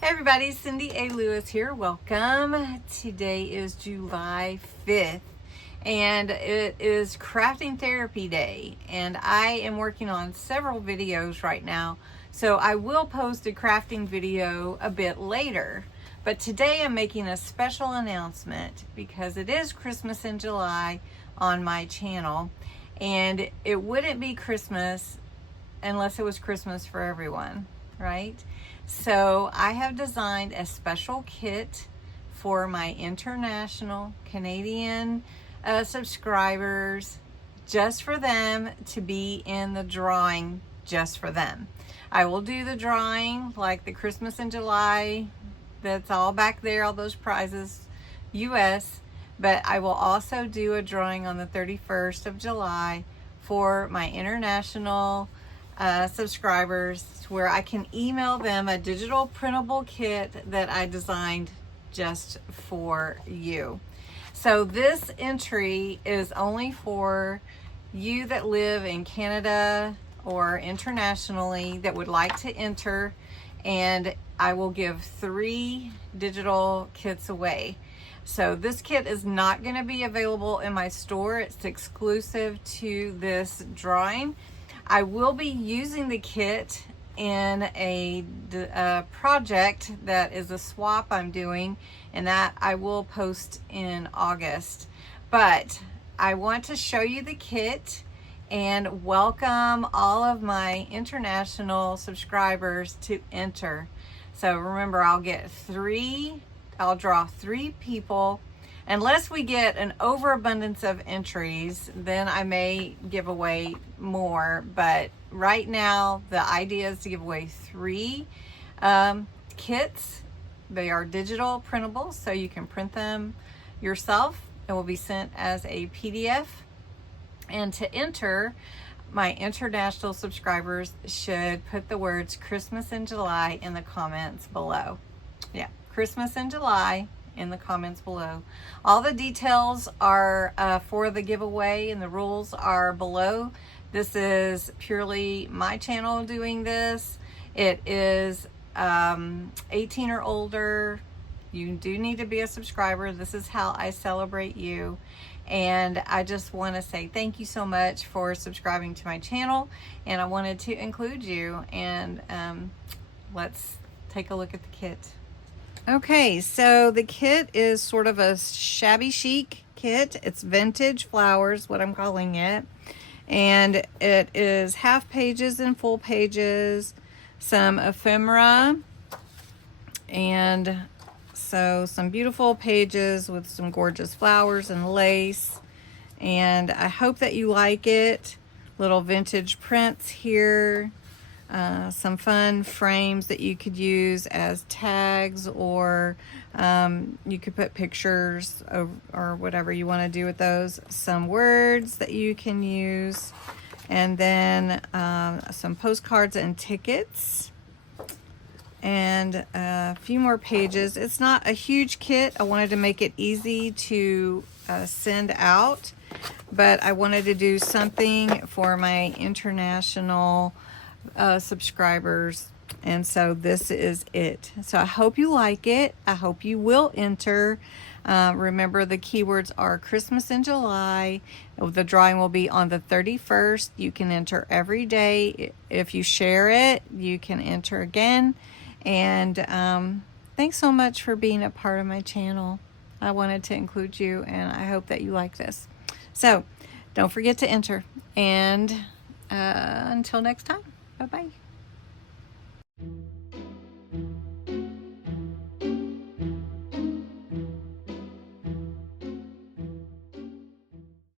Hey everybody, CindyALewis here. Welcome. Today is July 5th and it is Crafting Therapy Day, and I am working on several videos right now, so I will post a crafting video a bit later. But today I'm making a special announcement because it is Christmas in July on my channel, and it wouldn't be Christmas unless it was Christmas for everyone, right? So I have designed a special kit for my international Canadian subscribers, just for them to be in the drawing, just for them. I will do the drawing like the Christmas in July, that's all back there, all those prizes, US, but I will also do a drawing on the 31st of July for my international subscribers, where I can email them a digital printable kit that I designed just for you. So this entry is only for you that live in Canada or internationally that would like to enter, and I will give 3 digital kits away. So this kit is not going to be available in my store. It's exclusive to this drawing. I will be using the kit in a project that is a swap I'm doing, and that I will post in August. But I want to show you the kit and welcome all of my international subscribers to enter. So remember, I'll draw 3 people. Unless we get an overabundance of entries, then I may give away more. But right now, the idea is to give away 3 kits. They are digital printables, so you can print them yourself. It will be sent as a PDF. And to enter, my international subscribers should put the words Christmas in July in the comments below. Yeah, Christmas in July in the comments below. All the details are for the giveaway, and the rules are below. This is purely my channel doing this. It is 18 or older. You do need to be a subscriber. This is how I celebrate you. And I just want to say thank you so much for subscribing to my channel, and I wanted to include you. And let's take a look at the kit. Okay, so the kit is sort of a shabby chic kit. It's vintage flowers, what I'm calling it. And it is half pages and full pages, some ephemera, and so some beautiful pages with some gorgeous flowers and lace. And I hope that you like it. Little vintage prints here. Some fun frames that you could use as tags, or you could put pictures or whatever you want to do with those. Some words that you can use, and then some postcards and tickets, and a few more pages. It's not a huge kit. I wanted to make it easy to send out, but I wanted to do something for my international subscribers, and so this is it. So I hope you like it. I hope you will enter. Remember, the keywords are Christmas in July. The drawing will be on the 31st. You can enter every day. If you share it, you can enter again. And thanks so much for being a part of my channel. I wanted to include you, and I hope that you like this. So don't forget to enter, and until next time, bye-bye.